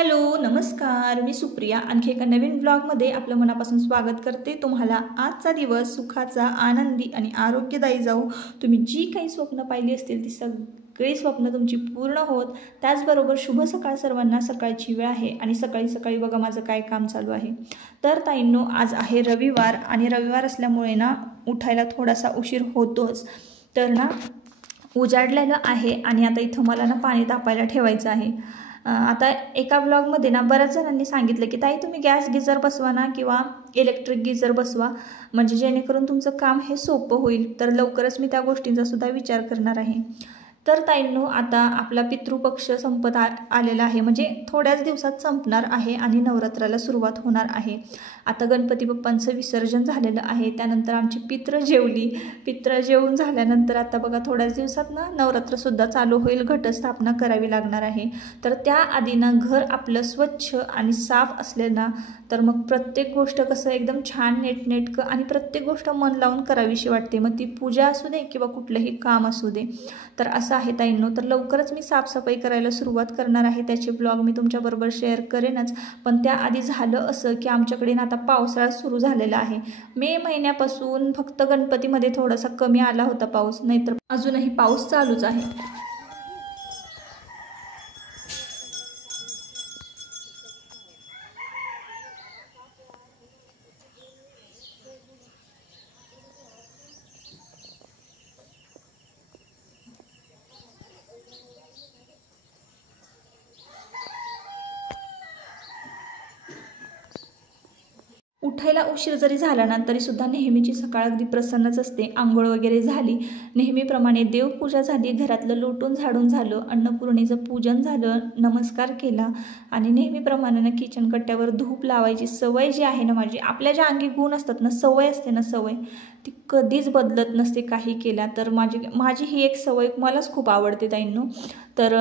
Hello नमस्कार, मी सुप्रिया आणखी एका नवीन ब्लॉगमध्ये आपलं मनापासून स्वागत करते। तुम्हाला आजचा दिवस सुखाचा, आनंदी आणि आरोग्यदायी जाऊ। तुम्ही जी काही स्वप्न पाहिली असतील ती सगळी स्वप्न तुमची पूर्ण होत। त्याचबरोबर शुभ सकाळ सर्वांना। सकाळची वेळ आहे आणि सकाळी सकाळी बघा माझं काय काम चालू आहे। तर ताईंनो, आज आहे रविवार आणि रविवार असल्यामुळे ना उठायला थोडासा उशीर होतोच। तर ना उजाडलेलं आहे आणि आता इथं मला ना पाणी तापायला ठेवायचं आहे। आता एका ब्लॉगमध्ये ना बऱ्याच जणांनी सांगितलं की ताई तुम्ही गॅस गिझर बसवा ना किंवा इलेक्ट्रिक गिझर बसवा, म्हणजे जेणेकरून तुमचं काम हे सोपं होईल। तर लवकरच मी त्या गोष्टींचा सुद्धा विचार करणार आहे। तर ताईंनो, आता आपला पितृपक्ष संपत आलेला आहे, म्हणजे थोड्याच दिवसात संपणार आहे आणि नवरात्राला सुरुवात होणार आहे। आता गणपती बाप्पांचं विसर्जन झालेलं आहे, त्यानंतर आमची पित्र जेवून झाल्यानंतर आता बघा थोड्याच दिवसात ना नवरात्रसुद्धा चालू होईल, घटस्थापना करावी लागणार आहे। तर त्याआधी ना घर आपलं स्वच्छ आणि साफ असले ना तर मग प्रत्येक गोष्ट कसं एकदम छान नेटनेटकं आणि प्रत्येक गोष्ट मन लावून करावीशी वाटते, मग ती पूजा असू दे किंवा कुठलंही काम असू दे। तर असं आहे ताईंनो, तर लवकरच मी साफसफाई करायला सुरुवात करणार आहे। त्याचे ब्लॉग मी तुमच्याबरोबर शेअर करेनच, पण त्याआधी झालं असं की आमच्याकडे ना आता पावसाळा सुरू झालेला आहे। मे महिन्यापासून फक्त गणपतीमध्ये थोडासा कमी आला होता पाऊस, नाहीतर अजूनही पाऊस चालूच आहे। उठायला उशीर जरी झाला ना तरीसुद्धा नेहमीची सकाळ अगदी प्रसन्नच असते। आंघोळ वगैरे झाली, नेहमीप्रमाणे देवपूजा झाली, घरातलं लोटून झाडून झालं, अन्नपूर्णेचं पूजन झालं, नमस्कार केला आणि नेहमीप्रमाणे ना किचन कट्ट्यावर धूप लावायची सवय जी आहे ना माझी, आपल्या ज्या अंगी गुण असतात ना, सवय असते ना, सवय ती कधीच बदलत नसते काही केल्या तर। माझी ही एक सवय मलाच खूप आवडते ताईंनो। तर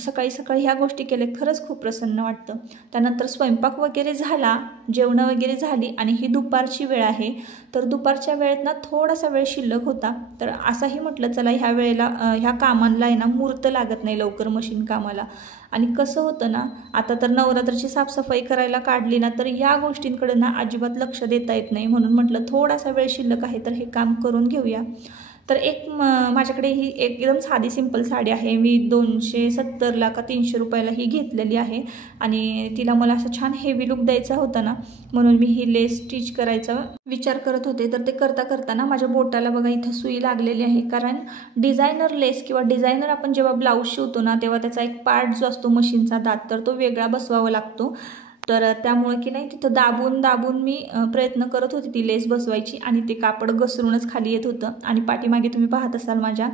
सकाळी सकाळी ह्या गोष्टी केल्या खरंच खूप प्रसन्न वाटतं। त्यानंतर स्वयंपाक वगैरे झाला, जेवणं वगैरे झाली आणि ही दुपारची वेळ आहे। तर दुपारच्या वेळेत ना थोडासा वेळ शिल्लक होता, तर असंही म्हटलं चला ह्या वेळेला ह्या कामांना आहे ना मुहूर्त लागत नाही लवकर मशीन कामाला। आणि कसं होतं ना, आता तर नवरात्राची साफसफाई करायला काढली ना तर या गोष्टींकडे ना अजिबात लक्ष देता येत नाही, म्हणून म्हटलं थोडासा वेळ शिल्लक आहे तर हे काम करून घेऊया। तर माझ्याकडे ही एकदम साधी सिंपल साडी आहे, मी 270ला का 300 रुपयाला ही घेतलेली आहे आणि तिला मला असं छान हेवी लुक द्यायचा होता ना, म्हणून मी ही लेस स्टिच करायचा विचार करत होते। तर ते करता करताना माझ्या बोटाला बघा इथं सुई लागलेली आहे, कारण डिझायनर लेस किंवा डिझायनर आपण जेव्हा ब्लाऊज शिवतो ना तेव्हा त्याचा एक पार्ट जो असतो मशीनचा दात, तर तो वेगळा बसवावा लागतो। तर त्यामुळे की नाही तिथं दाबून दाबून मी प्रयत्न करत होते ती लेस बसवायची आणि ते कापड घसरूनच खाली येत होतं। आणि पाठीमागे तुम्ही पाहत असाल माझ्या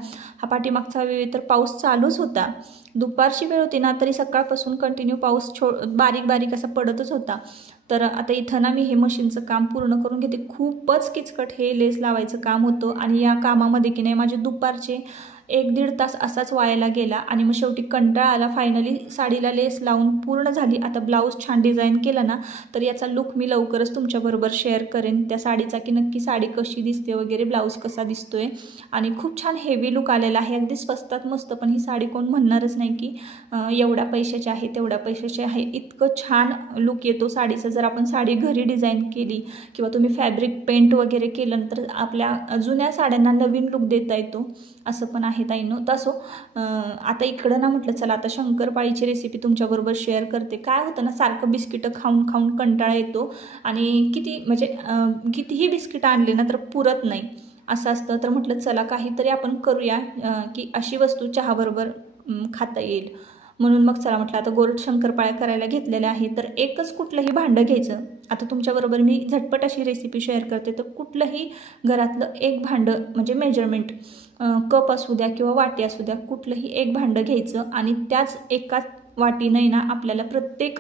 हा पाठीमागचा वेळ तर पाऊस चालूच होता, दुपारची वेळ होती ना तरी सकाळपासून कंटिन्यू पाऊस बारीक बारीक असा पडतच होता। तर आता इथं ना मी हे मशीनचं काम पूर्ण करून घेते। खूपच किचकट हे लेस लावायचं काम होतं आणि या कामामध्ये की नाही माझे दुपारचे 1-1.5 तास असाच वायाला गेला आणि मग शेवटी कंटाळा आला। फायनली साडीला लेस लावून पूर्ण झाली। आता ब्लाऊज छान डिझाईन केला ना तर याचा लुक मी लवकरच तुमच्याबरोबर शेअर करेन, त्या साडीचा की नक्की साडी कशी दिसते वगैरे, ब्लाऊज कसा दिसतोय आणि खूप छान हेवी लुक आलेला आहे, अगदी स्वस्तात मस्त। पण ही साडी कोण म्हणणारच नाही की एवढ्या पैशाची आहे तेवढ्या पैशाची आहे, इतकं छान लुक येतो साडीचं जर आपण साडी घरी डिझाईन केली किंवा तुम्ही फॅब्रिक पेंट वगैरे केलं तर आपल्या जुन्या साड्यांना नवीन लुक देता येतो, असं पण आहे ताईंनो। तसो आता इकडं ना म्हटलं चला आता शंकरपाळीची रेसिपी तुमच्याबरोबर शेअर करते। काय होतं ना, सारखं बिस्किटं खाऊन खाऊन कंटाळा येतो आणि कितीही बिस्किटं आणले ना तर पुरत नाही असं असतं। तर म्हटलं चला काहीतरी आपण करूया की अशी वस्तू चहाबरोबर खाता येईल, म्हणून मग चला म्हटलं आता गोड शंकरपाळ्या करायला घेतलेल्या आहे। तर एकच कुठलंही भांडं घ्यायचं, आता तुमच्याबरोबर मी झटपट अशी रेसिपी शेअर करते। तर कुठलंही घरातलं एक भांडं म्हणजे मेजरमेंट, कप असू द्या किंवा वाटी असू द्या, कुठलंही एक भांडं घ्यायचं आणि त्याच एकाच वाटीनं ना आपल्याला प्रत्येक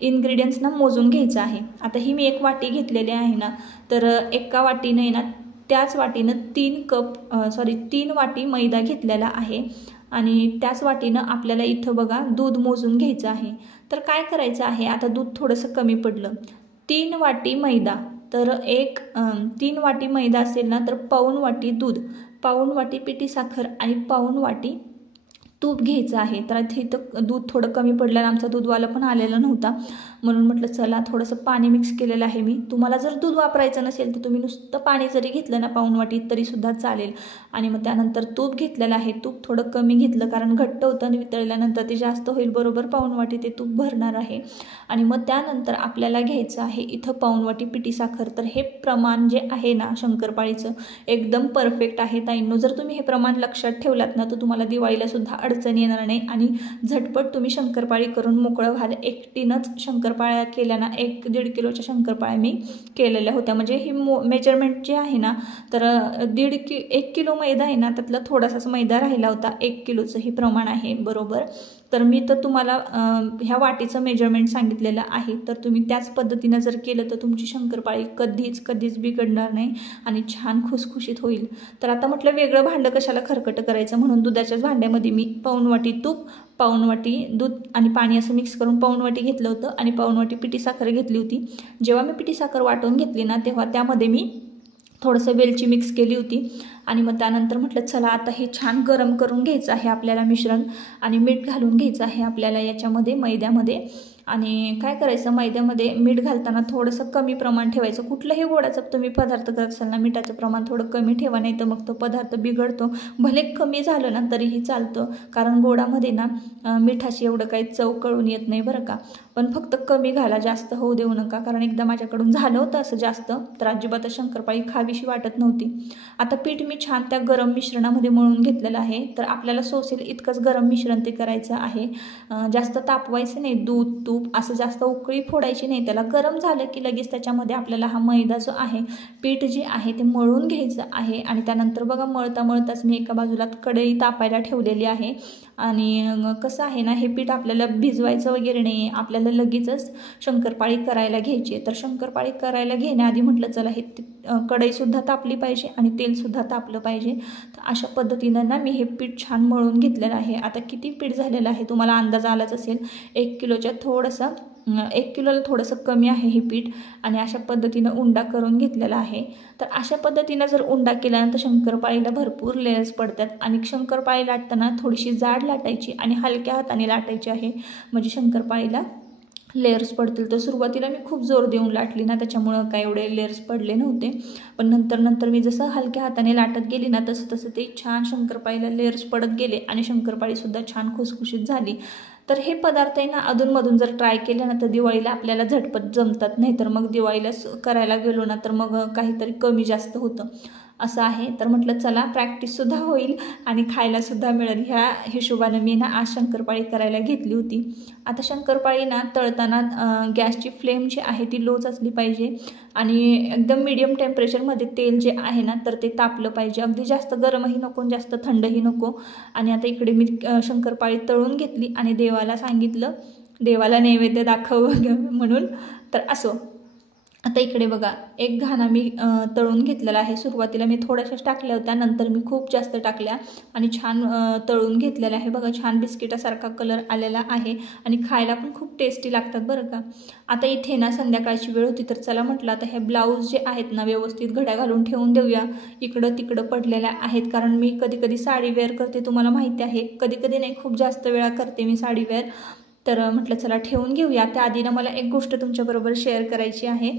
इन्ग्रेडियंट्स ना मोजून घ्यायचं आहे। आता ही मी एक वाटी घेतलेली आहे ना, तर एका वाटीनं ना त्याच वाटीनं 3 वाटी मैदा घेतलेला आहे आणि त्याच वाटीनं आपल्याला इथं बघा दूध मोजून घ्यायचं आहे। तर काय करायचं आहे, आता दूध थोडंसं कमी पडलं, 3 वाटी मैदा, तर 3 वाटी मैदा असेल ना तर पाऊण वाटी दूध, पाऊण वाटी पिठी साखर आणि पाऊण वाटी तूप घ्यायचं आहे. तर इथं दूध थोडं कमी पडलं आणि आमचा दूधवाला पण आलेला नव्हता, म्हणून म्हटलं चला थोडंसं पाणी मिक्स केलेलं आहे मी. तुम्हाला जर दूध वापरायचं नसेल तर तुम्ही नुसतं पाणी जरी घेतलं ना पाऊण वाटी तरीसुद्धा चालेल. आणि मग त्यानंतर तूप घेतलेलं आहे. तूप थोडं कमी घेतलं कारण घट्ट होतं आणि वितळल्यानंतर ते जास्त होईल, बरोबर पाऊण वाटी ते तूप भरणार आहे. आणि मग त्यानंतर आपल्याला घ्यायचं आहे इथं पाऊण वाटी पिठी साखर. तर हे प्रमाण जे आहे ना शंकरपाळीचं एकदम परफेक्ट आहे ताईंनो. जर तुम्ही हे प्रमाण लक्षात ठेवलात ना तर तुम्हाला दिवाळीला सुद्धा अडचण येणार नाही आणि झटपट तुम्ही शंकरपाळी करून मोकळं व्हाल. एकटीनंच शंकरपाळ्या केल्या ना 1-1.5 किलोच्या शंकरपाळ्या मी केलेल्या होत्या. म्हणजे ही मेजरमेंट जे आहे ना तर 1 किलो मैदा आहे ना त्यातला थोडासाच मैदा राहिला होता. 1 किलोचं हे प्रमाण आहे बरोबर. तर मी तर तुम्हाला ह्या वाटीचं मेजरमेंट सांगितलेलं आहे. तर तुम्ही त्याच पद्धतीनं जर केलं तर तुमची शंकरपाळी कधीच बिघडणार नाही आणि छान खुसखुशीत होईल. तर आता म्हटलं वेगळं भांडं कशाला खरकटं करायचं, म्हणून दुधाच्याच भांड्यामध्ये मी पाऊण वाटी तूप, पाऊण वाटी दूध आणि पाणी असं मिक्स करून पाऊण वाटी घेतलं होतं आणि पाऊण वाटी पिठी साखर घेतली होती. जेव्हा मी पिठी साखर वाटून घेतली ना तेव्हा त्यामध्ये मी थोडंसं वेलची मिक्स केली होती. आणि मग त्यानंतर म्हटलं चला आता हे छान गरम करून घ्यायचं आहे आपल्याला मिश्रण आणि मीठ घालून घ्यायचं आहे आपल्याला याच्यामध्ये मैद्यामध्ये. आणि काय करायचं, मैद्यामध्ये मीठ घालताना थोडंसं कमी प्रमाण ठेवायचं. कुठलंही गोडाचा तुम्ही पदार्थ करत असाल ना मिठाचं प्रमाण थोडं कमी ठेवा, नाही तर मग तो पदार्थ बिघडतो. भले कमी झालं ना तरीही चालतं, कारण गोडामध्ये ना मिठाची एवढं काही चव कळून येत नाही बरं का. पण फक्त कमी घाला, जास्त होऊ देऊ नका, कारण एकदा माझ्याकडून झालं होतं असं जास्त, तर अजिबातच शंकरपाळी खावीशी वाटत नव्हती. आता पीठ मी छान त्या गरम मिश्रणामध्ये मळून घेतलेलं आहे. तर आपल्याला सोसेल इतकंच गरम मिश्रण ते करायचं आहे. जास्त तापवायचं नाही. दूध तूप असं जास्त उकळी फोडायची नाही त्याला. गरम झालं की लगेच त्याच्यामध्ये आपल्याला हा मैदा जो आहे पीठ जे आहे ते मळून घ्यायचं आहे. आणि त्यानंतर बघा मळताच मी एका बाजूला कढई तापायला ठेवलेली आहे. आणि कसं आहे ना हे पीठ आपल्याला भिजवायचं वगैरे नाही, आपल्याला लगेचच शंकरपाळी करायला घ्यायची आहे. तर शंकरपाळी करायला घेण्याआधी म्हटलं चला हे कढईसुद्धा तापली पाहिजे आणि तेलसुद्धा तापलं पाहिजे. तर अशा पद्धतीनं ना मी हे पीठ छान मळून घेतलेलं आहे. आता किती पीठ झालेलं आहे तुम्हाला अंदाज आलाच असेल. 1 किलोच्या 1 किलोला थोडंसं कमी आहे हे पीठ. आणि अशा पद्धतीनं उंडा करून घेतलेला आहे. तर अशा पद्धतीनं जर उंडा केल्यानंतर शंकरपाळीला भरपूर लेयर्स पडतात. आणि शंकरपाळी लाटताना थोडीशी जाड लाटायची आणि हलक्या हाताने लाटायची आहे, म्हणजे शंकरपाळीला लेयर्स पडतील. तर सुरुवातीला मी खूप जोर देऊन लाटली ना त्याच्यामुळं काय एवढे लेयर्स पडले नव्हते. पण नंतर मी जसं हलक्या हाताने लाटत गेली ना तसं ते छान शंकरपाळीला लेयर्स पडत गेले आणि शंकरपाळीसुद्धा छान खुसखुशीत झाली. तर हे पदार्थ आहे ना अधूनमधून जर ट्राय केले ना तर दिवाळीला आपल्याला झटपट जमतात. नाही तर मग दिवाळीला करायला गेलो ना तर मग काहीतरी कमी जास्त होतं असं आहे. तर म्हटलं चला प्रॅक्टिससुद्धा होईल आणि खायलासुद्धा मिळेल, ह्या हिशोबानं मी ना आज शंकरपाळी करायला घेतली होती. आता शंकरपाळी ना तळताना गॅसची फ्लेम जी आहे ती लोच असली पाहिजे आणि एकदम मीडियम टेम्परेचरमध्ये तेल जे आहे ना तर ते तापलं पाहिजे. अगदी जास्त गरमही नको जास्त थंडही नको. आणि आता इकडे मी शंकरपाळी तळून घेतली आणि देवाला सांगितलं, देवाला नैवेद्य दाखव म्हणून. तर असो, आता इकडे बघा एक घाणा मी तळून घेतलेला आहे. सुरुवातीला मी थोड्याशाच टाकल्या होत्या, नंतर मी खूप जास्त टाकल्या आणि छान तळून घेतलेला आहे. बघा छान बिस्किटासारखा कलर आलेला आहे आणि खायला पण खूप टेस्टी लागतात बरं का. आता इथे ना संध्याकाळची वेळ होती, तर चला म्हटलं आता हे ब्लाऊज जे आहेत ना व्यवस्थित घड्या घालून ठेवून देऊया. इकडं तिकडं पडलेल्या आहेत, कारण मी कधी साडी वेअर करते, तुम्हाला माहिती आहे. कधी नाही, खूप जास्त वेळा करते मी साडी वेअर. तर म्हटलं चला ठेवून घेऊया. त्याआधी ना मला एक गोष्ट तुमच्याबरोबर शेअर करायची आहे.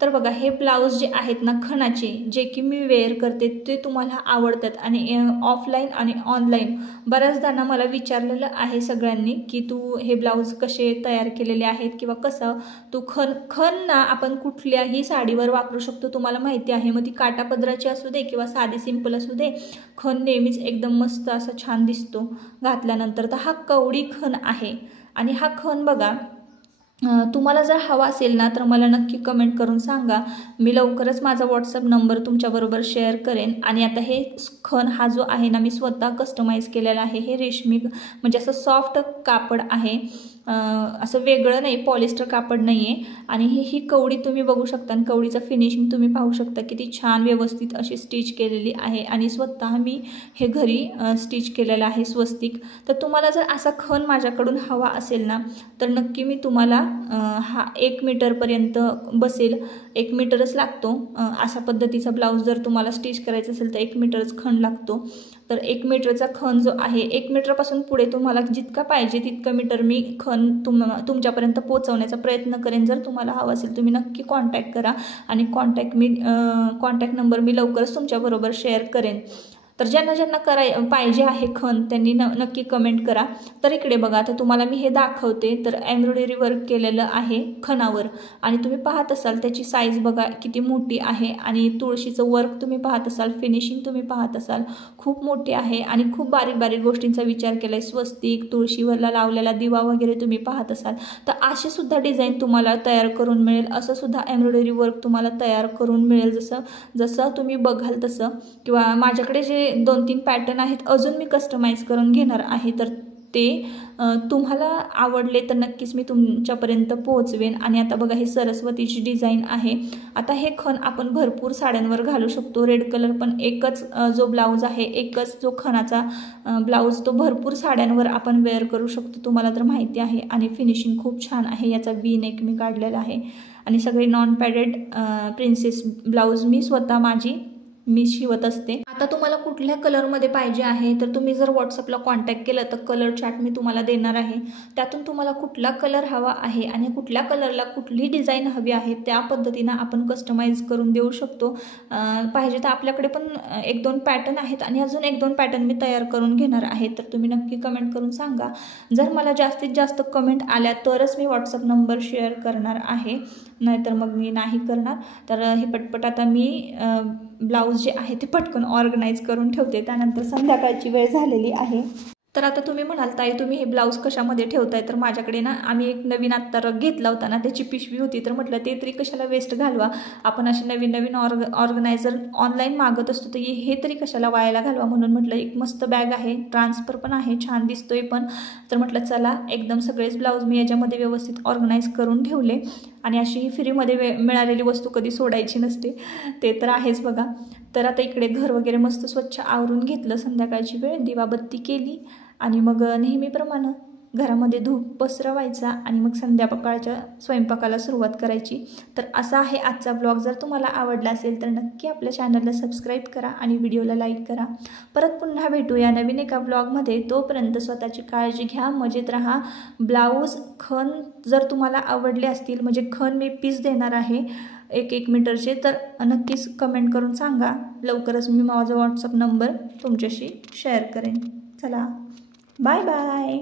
तर बघा हे ब्लाऊज जे आहेत ना खणाचे, जे की मी वेअर करते ते तुम्हाला आवडतात. आणि ऑफलाईन आणि ऑनलाईन बऱ्याचदा ना मला विचारलेलं आहे सगळ्यांनी की तू हे ब्लाऊज कसे तयार केलेले आहेत किंवा कसं तू खण ना आपण कुठल्याही साडीवर वापरू शकतो, तुम्हाला माहिती आहे. मग ती काटापदराची असू दे किंवा साधी सिंपल असू दे, खण नेहमीच एकदम मस्त असं छान दिसतो घातल्यानंतर. तर हा कवडी खण आहे आणि हा खण बघा तुम्हाला जर हवा असेल ना तर मला नक्की कमेंट करून सांगा. मी लवकरच माझा व्हॉट्सअप नंबर तुमच्याबरोबर शेअर करेन. आणि आता हे खण हा जो आहे ना मी स्वतः कस्टमाइज केलेला आहे. हे रेशमी म्हणजे असं सॉफ्ट कापड आहे, असं वेगळं नाही, पॉलिस्टर कापड नाही आहे. आणि ही कवडी तुम्ही बघू शकता आणि कवडीचं फिनिशिंग तुम्ही पाहू शकता किती छान व्यवस्थित अशी स्टिच केलेली आहे. आणि स्वतः मी हे घरी स्टिच केलेलं आहे स्वस्तिक. तर तुम्हाला जर असा खण माझ्याकडून हवा असेल ना तर नक्की मी तुम्हाला हा 1 मीटरपर्यंत बसेल, 1 मीटरच लागतो. अशा पद्धतीचा ब्लाऊज जर तुम्हाला स्टिच करायचा असेल तर 1 मीटरच खण लागतो. तर 1 मीटरचा खण जो आहे 1 मीटरपासून पुढे तुम्हाला जितका पाहिजे तितकं मीटर मी खण तुमच्यापर्यंत पोहोचवण्याचा प्रयत्न करेन. जर तुम्हाला हवं असेल तुम्ही नक्की कॉन्टॅक्ट करा आणि कॉन्टॅक्ट नंबर मी लवकरच तुमच्याबरोबर शेअर करेन. तर ज्यांना पाहिजे आहे खण त्यांनी नक्की कमेंट करा. तर इकडे बघा आता तुम्हाला मी हे दाखवते. तर एम्ब्रॉयडरी वर्क केलेलं आहे खणावर आणि तुम्ही पाहत असाल त्याची साईज बघा किती मोठी आहे आणि तुळशीचं वर्क तुम्ही पाहत असाल, फिनिशिंग तुम्ही पाहत असाल खूप मोठी आहे आणि खूप बारीक बारीक गोष्टींचा विचार केला आहे. स्वस्तिक, तुळशीवरला लावलेला दिवा वगैरे तुम्ही पाहत असाल. तर असे सुद्धा डिझाईन तुम्हाला तयार करून मिळेल. असं सुद्धा एम्ब्रॉयडरी वर्क तुम्हाला तयार करून मिळेल जसं तुम्ही बघाल तसं. किंवा माझ्याकडे जे 2-3 पॅटर्न आहेत अजून मी कस्टमाइज करून घेणार आहे. तर ते तुम्हाला आवडले तर नक्कीच मी तुमच्यापर्यंत पोहोचवेन. आणि आता बघा ही सरस्वतीची डिझाईन आहे. आता हे खण आपण भरपूर साड्यांवर घालू शकतो. रेड कलर पण एकच जो ब्लाऊज आहे, एकच जो खणाचा ब्लाऊज तो भरपूर साड्यांवर आपण वेअर करू शकतो, तुम्हाला तर माहिती आहे. आणि फिनिशिंग खूप छान आहे. याचा वी नेक मी काढलेला आहे आणि सगळे नॉन पॅडेड प्रिन्सेस ब्लाऊज मी स्वतः मी शिवत असते. आता तुम्हाला कुठल्या कलरमध्ये पाहिजे आहे तर तुम्ही जर व्हॉट्सअपला कॉन्टॅक्ट केलं तर कलर चार्ट मी तुम्हाला देणार आहे. त्यातून तुम्हाला कुठला कलर हवा आहे आणि कुठल्या कलरला कुठली डिझाईन हवी आहे त्या पद्धतीनं आपण कस्टमाइज करून देऊ शकतो. पाहिजे तर आपल्याकडे पण 1-2 पॅटर्न आहेत आणि अजून 1-2 पॅटर्न मी तयार करून घेणार आहे. तर तुम्ही नक्की कमेंट करून सांगा. जर मला जास्तीत जास्त कमेंट आल्या तरच मी व्हॉट्सअप नंबर शेअर करणार आहे, नाहीतर मग मी नाही करणार. तर हे पटपट आता मी ब्लाऊज जे आहे ते पटकन ऑर्गनाईज करून ठेवते. त्यानंतर संध्याकाळची वेळ झालेली आहे. तर आता तुम्ही म्हणाल ताई तुम्ही हे ब्लाऊज कशामध्ये ठेवताय? तर माझ्याकडे ना आम्ही एक नवीन आत्ता रग घेतला होता ना, त्याची पिशवी होती. तर म्हटलं ते तरी कशाला वेस्ट घालवा, आपण असे नवीन ऑर्गनायझर ऑनलाईन मागत असतो तर हे तरी कशाला वायाला घालवा. म्हणून म्हटलं एक मस्त बॅग आहे, ट्रान्सफर पण आहे, छान दिसतोय पण. तर म्हटलं चला एकदम सगळेच ब्लाऊज मी याच्यामध्ये व्यवस्थित ऑर्गनाईज करून ठेवले. आणि अशी फ्रीमध्ये मिळालेली वस्तू कधी सोडायची नसते, ते तर आहेच बघा. तर आता इकडे घर वगैरे मस्त स्वच्छ आवरून घेतलं. संध्याकाळची वेळ, दिवाबत्ती केली आणि मग नेहमीप्रमाणे घरामध्ये धूप पसरवायचा आणि मग संध्याकाळच्या स्वयंपाकाला सुरुवात करायची. तर असा आहे आजचा ब्लॉग. जर तुम्हाला आवडला असेल तर नक्की आपल्या चॅनलला सबस्क्राईब करा आणि व्हिडिओला लाईक करा. परत पुन्हा भेटूया नवीन एका ब्लॉगमध्ये. तोपर्यंत स्वतःची काळजी घ्या, मजेत राहा. ब्लाऊज खण जर तुम्हाला आवडले असतील, म्हणजे खण मी पीस देणार आहे 1 मीटरचे, तर नक्कीच कमेंट करून सांगा. लवकरच मी माझा व्हॉट्सअप नंबर तुमच्याशी शेअर करेन. चला बाय बाय.